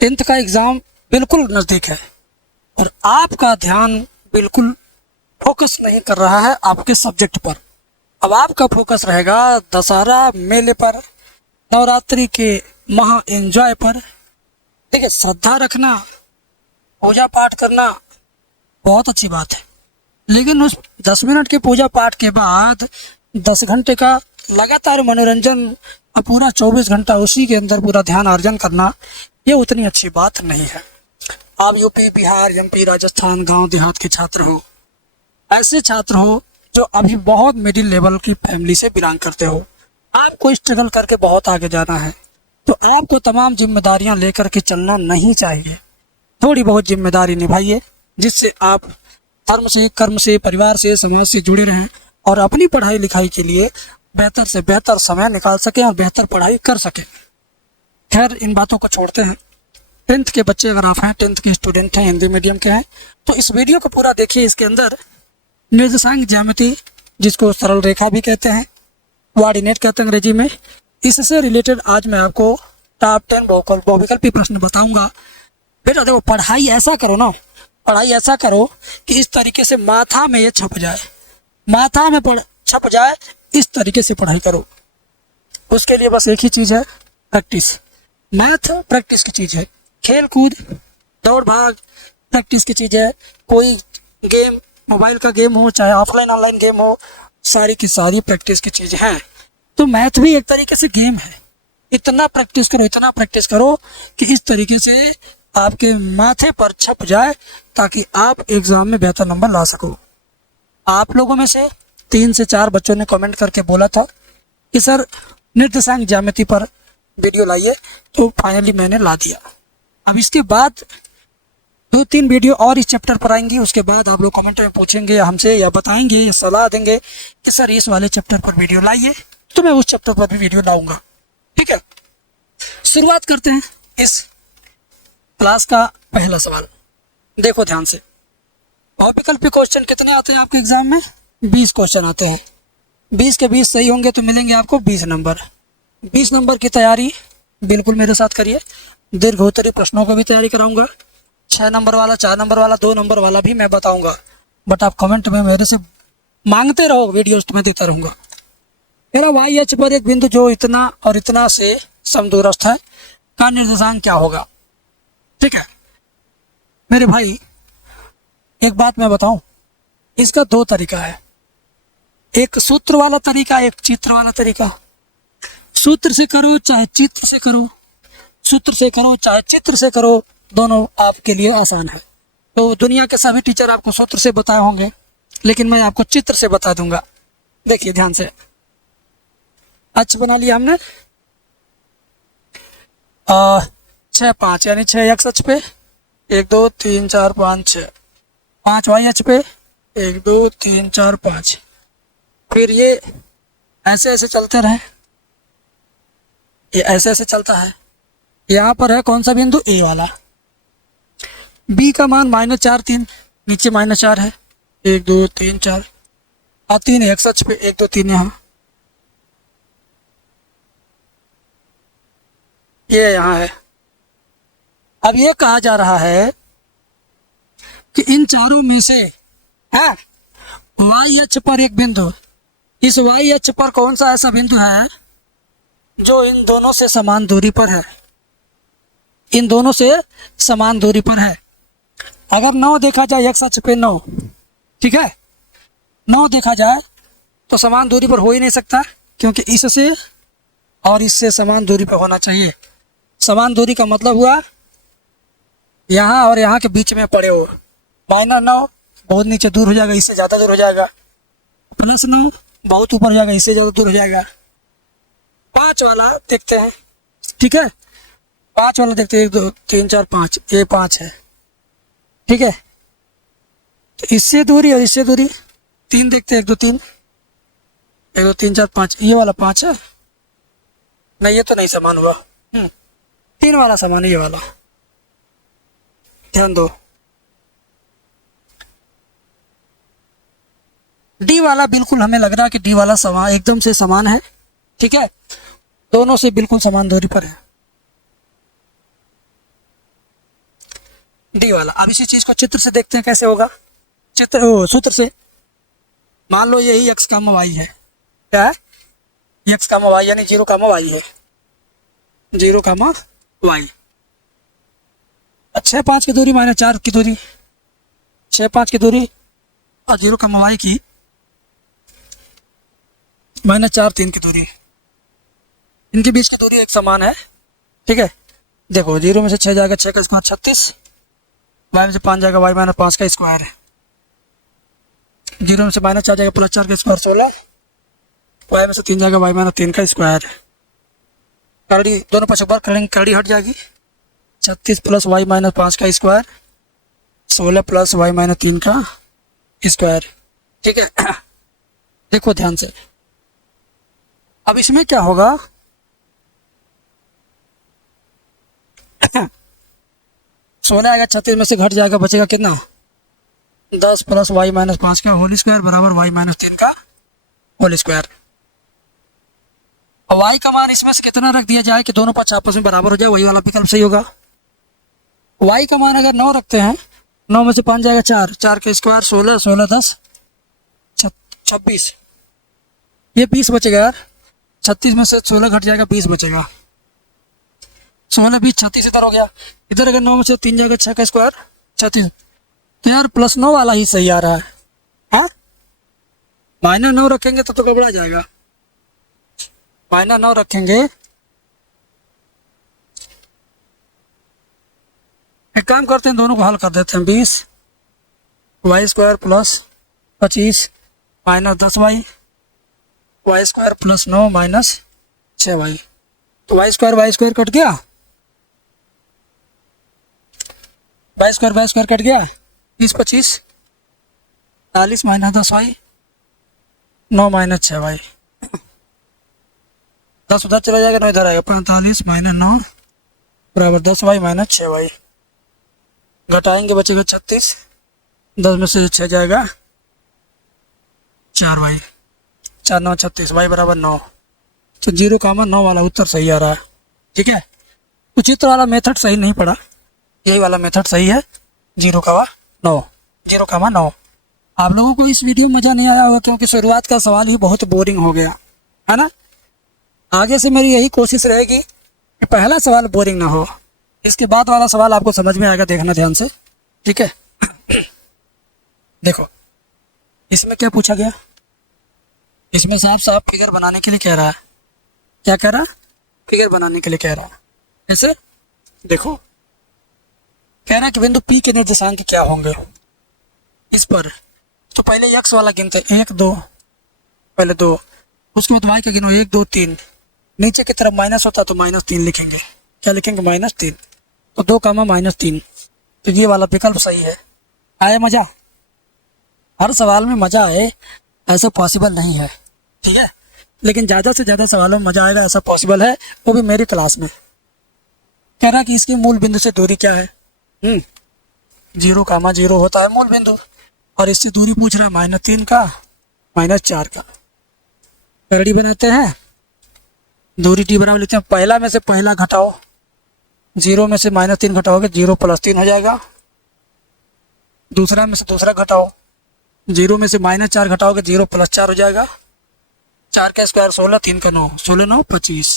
Tenth का exam बिल्कुल नज़दीक है और आपका ध्यान बिल्कुल फोकस नहीं कर रहा है आपके सब्जेक्ट पर। अब आपका फोकस रहेगा दशहरा मेले पर, नवरात्रि के महा एंजॉय पर। देखिए, श्रद्धा रखना, पूजा पाठ करना बहुत अच्छी बात है, लेकिन उस 10 मिनट के पूजा पाठ के बाद 10 घंटे का लगातार मनोरंजन और पूरा 24 घंटा उसी के अंदर पूरा ध्यान अर्जन करना, ये उतनी अच्छी बात नहीं है। आप यूपी, बिहार, एमपी, राजस्थान, गांव देहात के छात्र हो, ऐसे छात्र हो जो अभी बहुत मिडिल लेवल की फैमिली से बिलोंग करते हो, आपको स्ट्रगल करके बहुत आगे जाना है, तो आपको तमाम जिम्मेदारियां लेकर के चलना नहीं चाहिए। थोड़ी बहुत जिम्मेदारी निभाइए, जिससे आप धर्म से, कर्म से, परिवार से, समाज से जुड़े रहें और अपनी पढ़ाई लिखाई के लिए बेहतर से बेहतर समय निकाल सकें और बेहतर पढ़ाई कर सकें। खैर, इन बातों को छोड़ते हैं। 10th के बच्चे अगर आप हैं, 10th के स्टूडेंट हैं, हिंदी मीडियम के हैं, तो इस वीडियो को पूरा देखिए। इसके अंदर निर्देशांक ज्यामिति, जिसको सरल रेखा भी कहते हैं, कोऑर्डिनेट कहते हैं अंग्रेजी में, इससे रिलेटेड आज मैं आपको टॉप 10 बहुविकल्पी प्रश्न बताऊंगा। बेटा देखो, पढ़ाई ऐसा करो ना, पढ़ाई ऐसा करो कि इस तरीके से माथा में ये छप जाए, माथा में छप जाए, इस तरीके से पढ़ाई करो। उसके लिए बस एक ही चीज़ है, प्रैक्टिस। मैथ प्रैक्टिस की चीज़ है, खेल कूद, दौड़ भाग प्रैक्टिस की चीज़ है। कोई गेम, मोबाइल का गेम हो, चाहे ऑफलाइन ऑनलाइन गेम हो, सारी की सारी प्रैक्टिस की चीज़ है। तो मैथ भी एक तरीके से गेम है। इतना प्रैक्टिस करो, इतना प्रैक्टिस करो कि इस तरीके से आपके माथे पर छप जाए, ताकि आप एग्ज़ाम में बेहतर नंबर ला सको। आप लोगों में से 3 से 4 बच्चों ने कमेंट करके बोला था कि सर निर्देशांक ज्यामिति पर वीडियो लाइए, तो फाइनली मैंने ला दिया। अब इसके बाद 2-3 वीडियो और इस चैप्टर पर आएंगी। उसके बाद आप लोग कमेंट में पूछेंगे हमसे, या बताएंगे, या सलाह देंगे कि सर इस वाले चैप्टर पर वीडियो लाइए, तो मैं उस चैप्टर पर भी वीडियो लाऊंगा। ठीक है, शुरुआत करते हैं इस क्लास का पहला सवाल। देखो ध्यान से, बहुविकल्पी क्वेश्चन कितने आते हैं आपके एग्जाम में? 20 क्वेश्चन आते हैं। 20 के 20 सही होंगे तो मिलेंगे आपको 20 नंबर। 20 नंबर की तैयारी बिल्कुल मेरे साथ करिए। दीर्घोत्तरी प्रश्नों को भी तैयारी कराऊंगा। 6 नंबर वाला, 4 नंबर वाला, 2 नंबर वाला भी मैं बताऊंगा, बट आप कमेंट में मेरे से मांगते रहो, वीडियोस तो मैं देता रहूंगा। मेरा YH पर एक बिंदु जो इतना और इतना से समदूरस्थ है का निर्देशांक क्या होगा? ठीक है मेरे भाई, एक बात मैं बताऊं, इसका 2 तरीका है, एक सूत्र वाला तरीका, एक चित्र वाला तरीका। सूत्र से करो चाहे चित्र से करो, सूत्र से करो चाहे चित्र से करो, दोनों आपके लिए आसान है। तो दुनिया के सभी टीचर आपको सूत्र से बताए होंगे, लेकिन मैं आपको चित्र से बता दूंगा। देखिए ध्यान से, अक्ष बना लिया हमने 6 5, यानी 6 एक्स अक्ष पे, 1 2 3 4 5 6, 5 वाई अक्ष पे, 1 2 3 4 5। फिर ये ऐसे ऐसे चलते रहे, ये ऐसे ऐसे चलता है। यहाँ पर है कौन सा बिंदु? ए वाला। बी का मान -4 3, नीचे -4 है, 1 2 3 4, और 3 एक्स अक्ष पे, 1 2 3 यहाँ, ये यहाँ है। अब ये कहा जा रहा है कि इन चारों में से है वाई अक्ष पर एक बिंदु, इस वाई अक्ष पर कौन सा ऐसा बिंदु है जो इन दोनों से समान दूरी पर है, इन दोनों से समान दूरी पर है। अगर 9 देखा जाए, एक्स अक्ष पे 9, ठीक है, 9 देखा जाए तो समान दूरी पर हो ही नहीं सकता, क्योंकि इससे और इससे समान दूरी पर होना चाहिए। समान दूरी का मतलब हुआ यहाँ और यहाँ के बीच में पड़े हो। -9 बहुत नीचे दूर हो जाएगा, इससे ज़्यादा दूर हो जाएगा। +9 बहुत ऊपर हो जाएगा, इससे ज़्यादा दूर हो जाएगा। 5 वाला देखते हैं, ठीक है, 5 वाला देखते हैं, 1 2 3 4 5, ये 5 है, ठीक है। तो इससे दूरी और इससे दूरी 3 देखते हैं, 1 2 3, 1 2 3 4 5, ये वाला 5 है, नहीं ये तो नहीं समान हुआ। 3 वाला समान है, ये वाला, ध्यान दो। डी वाला बिल्कुल हमें लग रहा है कि डी वाला समान, एकदम से समान है, ठीक है, दोनों से बिल्कुल समान दूरी पर है। डी वाला। अब इसी चीज को चित्र से देखते हैं कैसे होगा। सूत्र से मान लो यही एक्स कामा वाई है। क्या है? एक्स कामा वाई यानी 0 कामा वाई है, 0 कामा वाई। 6 5 की दूरी माइनस 4 की दूरी, 6 5 की दूरी और 0 कामा वाई की माइनस 4 3 की दूरी, इनके बीच की दूरी एक समान है। ठीक है, देखो 0 में से 6 जाएगा 6 का स्क्वायर 36, वाई में से 5 जाएगा वाई माइनस 5 का स्क्वायर है, 0 में से माइनस 4 जाएगा प्लस 4 का स्क्वायर 16, वाई में से 3 जाएगा वाई माइनस 3 का स्क्वायर। करड़ी दोनों पक्ष बार करेंगे, करड़ी हट जाएगी। 36 प्लस वाई माइनस 5 का स्क्वायर, 16 प्लस वाई माइनस 3 का स्क्वायर। ठीक है, देखो ध्यान से। अब इसमें क्या होगा, 16 आएगा 36 में से घट जाएगा, बचेगा कितना 10 प्लस वाई माइनस 5 का होल स्क्वायर बराबर वाई माइनस 3 का होल स्क्वायर। और वाई का मान इसमें से कितना रख दिया जाए कि दोनों पक्ष आपस में बराबर हो जाए, वही वाला विकल्प सही होगा। वाई का मान अगर 9 रखते हैं, 9 में से 5 जाएगा 4, 4 का स्क्वायर 16, 16 10 26, ये 20 बचेगा यार। 36 में से 16 घट जाएगा 20 बचेगा, 16 20 36 इधर हो गया। इधर अगर 9 में से 3 जाएगा 6 का स्क्वायर 36, तो यार प्लस 9 वाला ही सही आ रहा है। हाँ, माइनस 9 रखेंगे तो गड़बड़ा जाएगा। माइनस 9 रखेंगे, एक काम करते हैं दोनों को हल कर देते हैं। 20 Y square plus 25 minus 10 Y square plus 9 minus 6 Y. तो वाई स्क्वायर कट गया, वाई स्क्वायर कट गया, 20 25 40 माइनस 10 वाई 9 माइनस 6 वाई, 10 उधर चला जाएगा 9 इधर आएगा, 45 माइनस 9 बराबर 10 वाई माइनस 6 वाई। घटाएंगे बचेगा 36, 10 में से 6 जाएगा 4 वाई, 4 9 36 वाई बराबर 9। तो 0 कामा 9 वाला उत्तर सही आ रहा है। ठीक है, उचित वाला मेथड सही नहीं पड़ा, यही वाला मेथड सही है, 0 कामा 9, 0 कामा 9। आप लोगों को इस वीडियो में मज़ा नहीं आया होगा क्योंकि शुरुआत का सवाल ही बहुत बोरिंग हो गया है ना। आगे से मेरी यही कोशिश रहेगी कि पहला सवाल बोरिंग ना हो, इसके बाद वाला सवाल आपको समझ में आएगा, देखना ध्यान से। ठीक है, देखो इसमें क्या पूछा गया, इसमें साफ साफ फिगर बनाने के लिए कह रहा है। क्या कह रहा है? फिगर बनाने के लिए कह रहा है। ऐसे देखो, कह रहा है कि बिंदु P के निर्देशांक क्या होंगे इस पर। तो पहले x वाला गिनते, 1 2, पहले 2, उसके बाद y का गिनो 1 2 3, नीचे की तरफ माइनस होता तो -3 लिखेंगे। क्या लिखेंगे? -3। तो 2 कामा -3, तो ये वाला विकल्प सही है। आए मजा? हर सवाल में मजा आए ऐसा पॉसिबल नहीं है, ठीक है, लेकिन ज़्यादा से ज़्यादा सवालों में मजा आएगा ऐसा पॉसिबल है, वो भी मेरी क्लास में। कह रहा कि इसके मूल बिंदु से दूरी क्या है? 0 कामा 0 होता है मूल बिंदु, और इससे दूरी पूछ रहा है -3 का -4 का। रेडी बनाते हैं, दूरी t बराबर लेते हैं, पहला में से पहला घटाओ, 0 में से -3 घटाओगे 0 + 3 हो जाएगा। दूसरा में से दूसरा घटाओ, 0 में से -4 घटाओगे 0 + 4 हो जाएगा। 4 का स्क्वायर 16, 3 का 9, 16 9 25,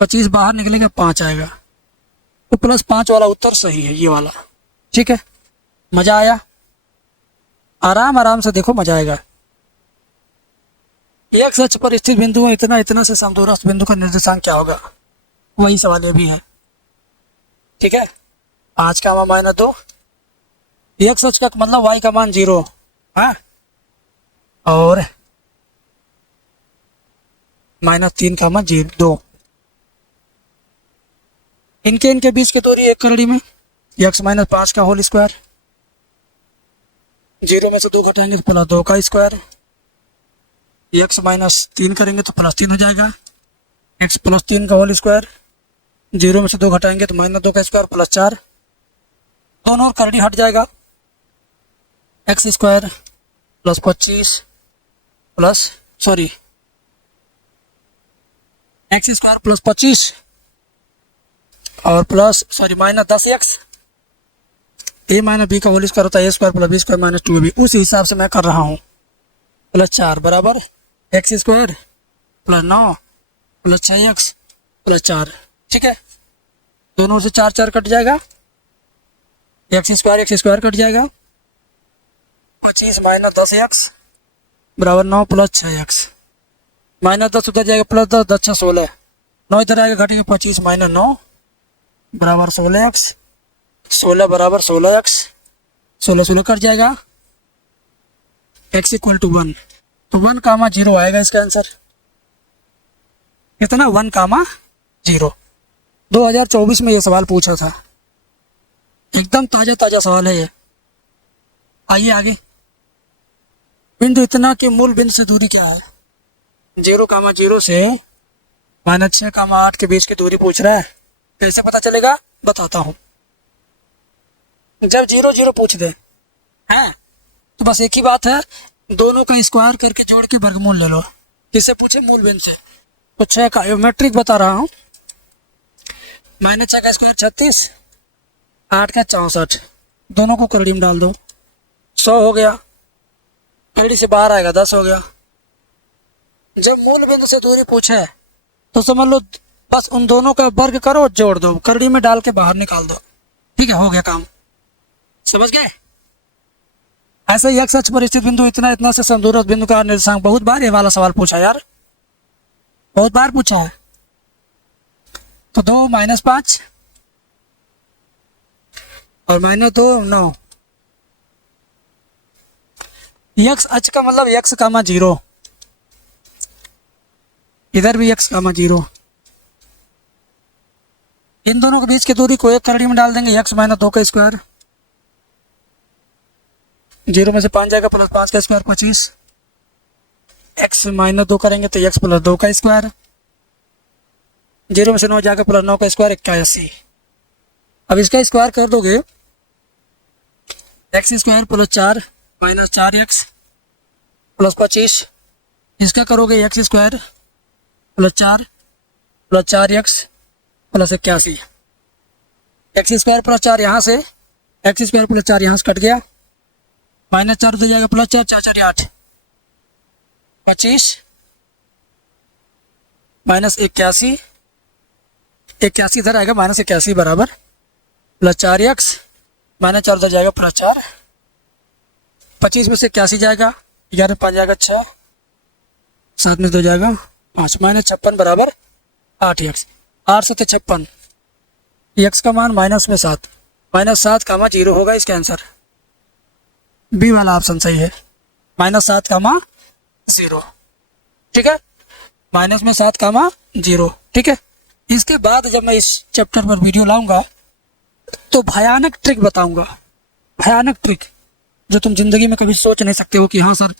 25 बाहर निकलेगा 5 आएगा, तो +5 वाला उत्तर सही है, ये वाला। ठीक है, मजा आया? आराम आराम से देखो, मजा आएगा। एक सच पर स्थित बिंदु इतना इतना से समदूरस्थ बिंदु का निर्देशांक क्या होगा? वही सवाल ये भी है। ठीक है, 5 का मान -2, एक सच का मतलब y का मान 0 है, और -3 का मान 2। इनके बीच की दूरी एक करड़ी में x - 5 का होल स्क्वायर, 0 में से 2 घटाएंगे तो +2 का स्क्वायर, x -3 करेंगे तो +3 हो जाएगा, x + 3 का होल स्क्वायर, 0 में से 2 घटाएंगे तो -2 का स्क्वायर +4, दोनों और करड़ी हट जाएगा, x square + 25 plus x square + 25 और -10x ए माइनस बी का होल स्क्वायर होता है a square plus b square minus 2ab, उस हिसाब से मैं कर रहा हूँ। प्लस 4 बराबर x square plus 9 plus 6x plus 4। ठीक है, दोनों से 4 4 कट जाएगा, एक्स स्क्वायर कट जाएगा, 25 माइनस 10x बराबर 9 प्लस 6x, माइनस 10 उधर जाएगा प्लस 10, 10 16, 9 इधर आएगा घटेगा 25 माइनस 9 बराबर 16x, 16 बराबर 16x, 16 16 कट जाएगा, x इक्वल टू 1, तो 1 कामा 0 आएगा इसका आंसर। कितना 1 कामा 0। 2024 में ये सवाल पूछा था, एकदम ताज़ा ताज़ा सवाल है ये। आइए आगे। बिंदु इतना कि मूल बिंदु से दूरी क्या है? 0 कामा 0 से माइनस 6 कामा 8 के बीच की दूरी पूछ रहा है। कैसे पता चलेगा बताता हूँ। जब 0 0 पूछ दे हैं तो बस एक ही बात है, दोनों का स्क्वायर करके जोड़ के वर्गमूल ले लो। किससे पूछे? मूल बिंदु से। तो 6 का मैट्रिक बता रहा हूँ, माइनस 6 का स्क्वायर 36, 8 का 64, दोनों को करड़ी में डाल दो, 100 हो गया, करड़ी से बाहर आएगा 10 हो गया। जब मूल बिंदु से दूरी पूछे तो समझ लो बस उन दोनों का वर्ग करो, जोड़ दो, करड़ी में डाल के बाहर निकाल दो। ठीक है, हो गया काम। समझ गए? ऐसे ही एक्स अक्ष पर स्थित बिंदु इतना इतना से समदूरस्थ बिंदु का निर्देशांक। बहुत बार ये वाला सवाल पूछा यार, बहुत बार पूछा है। तो 2 माइनस 5 और माइनस 2 9। एक्स अक्ष का मतलब एक्स कामा 0, इधर भी एक्स कामा 0। इन दोनों के बीच की दूरी को एक करड़ी में डाल देंगे, एक्स माइनस 2 का स्क्वायर, 0 में से 5 जाएगा प्लस 5 का स्क्वायर 25, एक्स माइनस 2 करेंगे तो एक्स प्लस 2 का स्क्वायर, 0 में से 9 जाएगा प्लस 9 का स्क्वायर 81। अब इसका स्क्वायर कर दोगे, x square plus 4 minus 4x plus 25, इसका करोगे x square plus 4 plus 4x plus 81। X square plus 4 यहाँ से, एक्स स्क्वायर प्लस 4 यहाँ से कट गया, माइनस 4 उधर जाएगा प्लस 4, 4 4 8, 25 माइनस 81, 81 इधर आएगा माइनस 81 बराबर प्लस 4x, माइनस 4 उधर जाएगा प्लस 4, 25 में से 81 जाएगा, 11 में 5 जाएगा 6, 7 में 2 जाएगा 5, माइनस 56 बराबर 8x, 8 से 56, x का मान माइनस में 7, माइनस 7 कामा 0 होगा इसका आंसर। बी वाला ऑप्शन सही है, माइनस 7 कामा 0। ठीक है, माइनस में 7 कामा 0। ठीक है, इसके बाद जब मैं इस चैप्टर पर वीडियो लाऊंगा तो भयानक ट्रिक बताऊंगा, भयानक ट्रिक जो तुम जिंदगी में कभी सोच नहीं सकते हो कि हाँ सर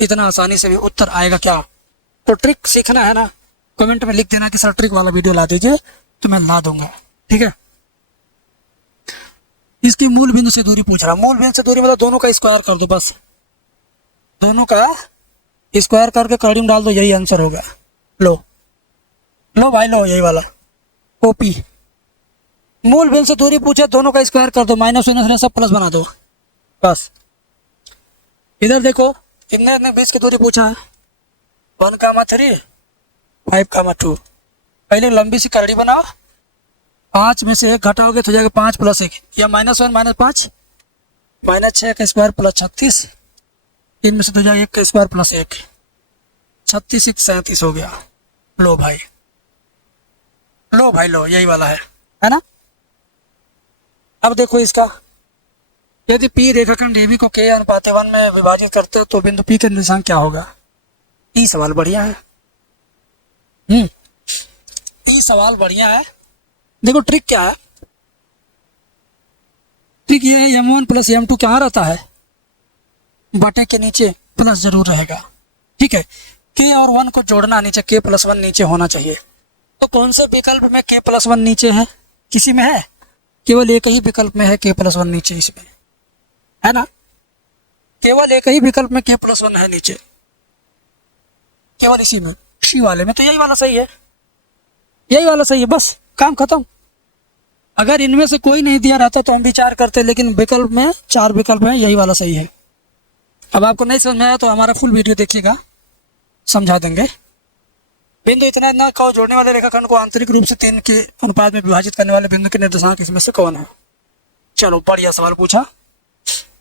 इतना आसानी से भी उत्तर आएगा क्या। तो ट्रिक सीखना है ना, कमेंट में लिख देना कि सर ट्रिक वाला वीडियो ला दीजिए, तो मैं ला दूंगा। ठीक है, इसकी मूल बिंदु से दूरी पूछ रहा, मूल बिंदु से दूरी मतलब दोनों का स्क्वायर कर दो, बस दोनों का स्क्वायर करके करड़ी में डाल दो, यही आंसर होगा। लो लो भाई लो, यही वाला कॉपी। मूल बिंदु से दूरी पूछे, दोनों का स्क्वायर कर दो, माइनस माइनस सब प्लस बना दो, बस। इधर देखो, इतने इतने बीच की दूरी पूछा है, 1 कामा 3 5 कामा 2। पहले लंबी सी करड़ी बनाओ, 5 में से 1 घटाओगे तो जाएगा 5 प्लस 1, या -1 -5, माइनस 6 का स्क्वायर प्लस 36, इनमें से तो जाएगा 1 का स्क्वायर प्लस 1, 36 1 37 हो गया। लो भाई लो भाई लो, यही वाला है ना। अब देखो इसका, यदि P रेखाखंड AB को K अनुपात 1 में विभाजित करते हो तो बिंदु P का निर्देशांक क्या होगा? ये सवाल बढ़िया है। ये सवाल बढ़िया है। देखो ट्रिक क्या है, ट्रिक ये है, M1 प्लस M2 क्या रहता है, बटे के नीचे प्लस जरूर रहेगा। ठीक है, K और 1 को जोड़ना, नीचे K प्लस 1 नीचे होना चाहिए। तो कौन से विकल्प में K प्लस 1 नीचे है? किसी में है? केवल एक ही विकल्प में है K प्लस 1 नीचे, इसमें है ना, केवल एक ही विकल्प में K प्लस 1 है नीचे, केवल इसी में, इसी वाले में। तो यही वाला सही है, यही वाला सही है, बस काम खत्म। अगर इनमें से कोई नहीं दिया रहता तो हम विचार करते, लेकिन विकल्प में 4 विकल्प हैं, यही वाला सही है। अब आपको नहीं समझ में आया तो हमारा फुल वीडियो देखिएगा, समझा देंगे। बिंदु इतना इतना कहो जोड़ने वाले रेखाखंड को आंतरिक रूप से 3 के अनुपात में विभाजित करने वाले बिंदु के निर्देशांक इसमें से कौन है? चलो बढ़िया सवाल पूछा।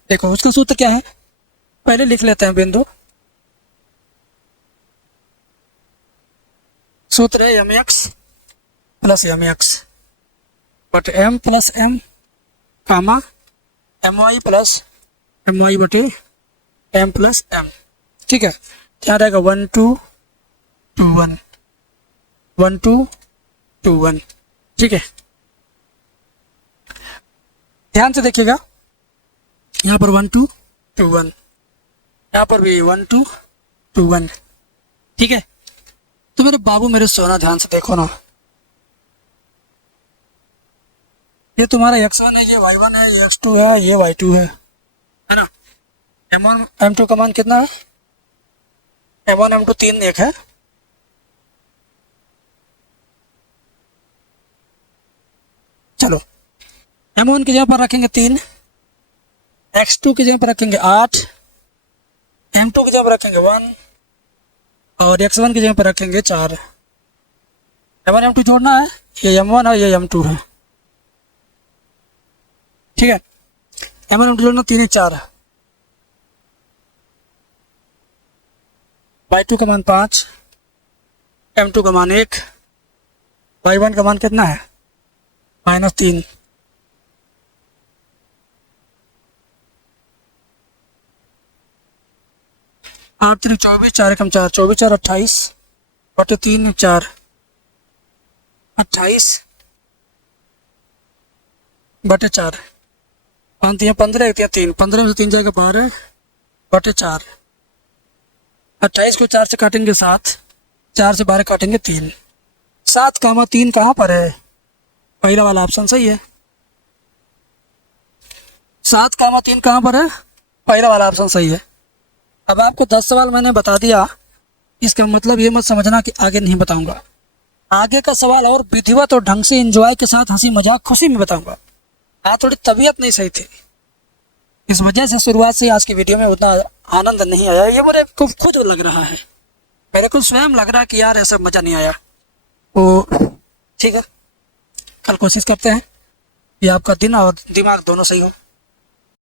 देखो उसका सूत्र क्या है, पहले लिख लेते हैं बिंदु। सूत्र है M X plus M X बट M plus M comma M Y plus M Y बटे एम प्लस एम। ठीक है, क्या रहेगा 1 2 2 1 1 2 2 1। ठीक है, ध्यान से देखिएगा, यहाँ पर 1 2 2 1, यहाँ पर भी 1 2 2 1। ठीक है, तो मेरे बाबू मेरे सोना ध्यान से देखो ना, ये तुम्हारा x1 है, ये y1 है, ये x2 है, ये y2 है ना। m1 m2 का मान कितना है? m1 m2 तीन एक है। चलो m1 की जगह पर रखेंगे 3, x2 की जगह पर रखेंगे 8, m2 की जगह पर रखेंगे 1 और x1 की जगह पर रखेंगे 4। m1 m2 जोड़ना है, ये m1 है, ये m2 है। ठीक है, m1 m2 जोड़ना 3 4 है। y2 का मान 5, m2 का मान 1, y1 का मान कितना है? -3। आठ 3 24, 4 एकम 4, 24 4 28 बटे 3 4 28 बटे 4, 5 3 15, 1 3, 15 में से 3 जाएगा 12 बटे 4, 28 को 4 से काटेंगे 7, 4 से 12 काटेंगे 3, 7 कामा 3 कहाँ पर है? पहला वाला ऑप्शन सही है। 7 कामा 3 कहाँ पर है? पहला वाला ऑप्शन सही है। अब आपको 10 सवाल मैंने बता दिया, इसका मतलब ये मत समझना कि आगे नहीं बताऊंगा। आगे का सवाल और विधिवत और ढंग से एंजॉय के साथ हंसी मजाक खुशी में बताऊंगा। आज थोड़ी तबीयत नहीं सही थी, इस वजह से शुरुआत से आज की वीडियो में उतना आनंद नहीं आया। ये मेरे को खुद लग रहा है, मेरे को स्वयं लग रहा है कि यार ऐसा मजा नहीं आया। तो ठीक है, कल कोशिश करते हैं कि आपका दिन और दिमाग दोनों सही हो।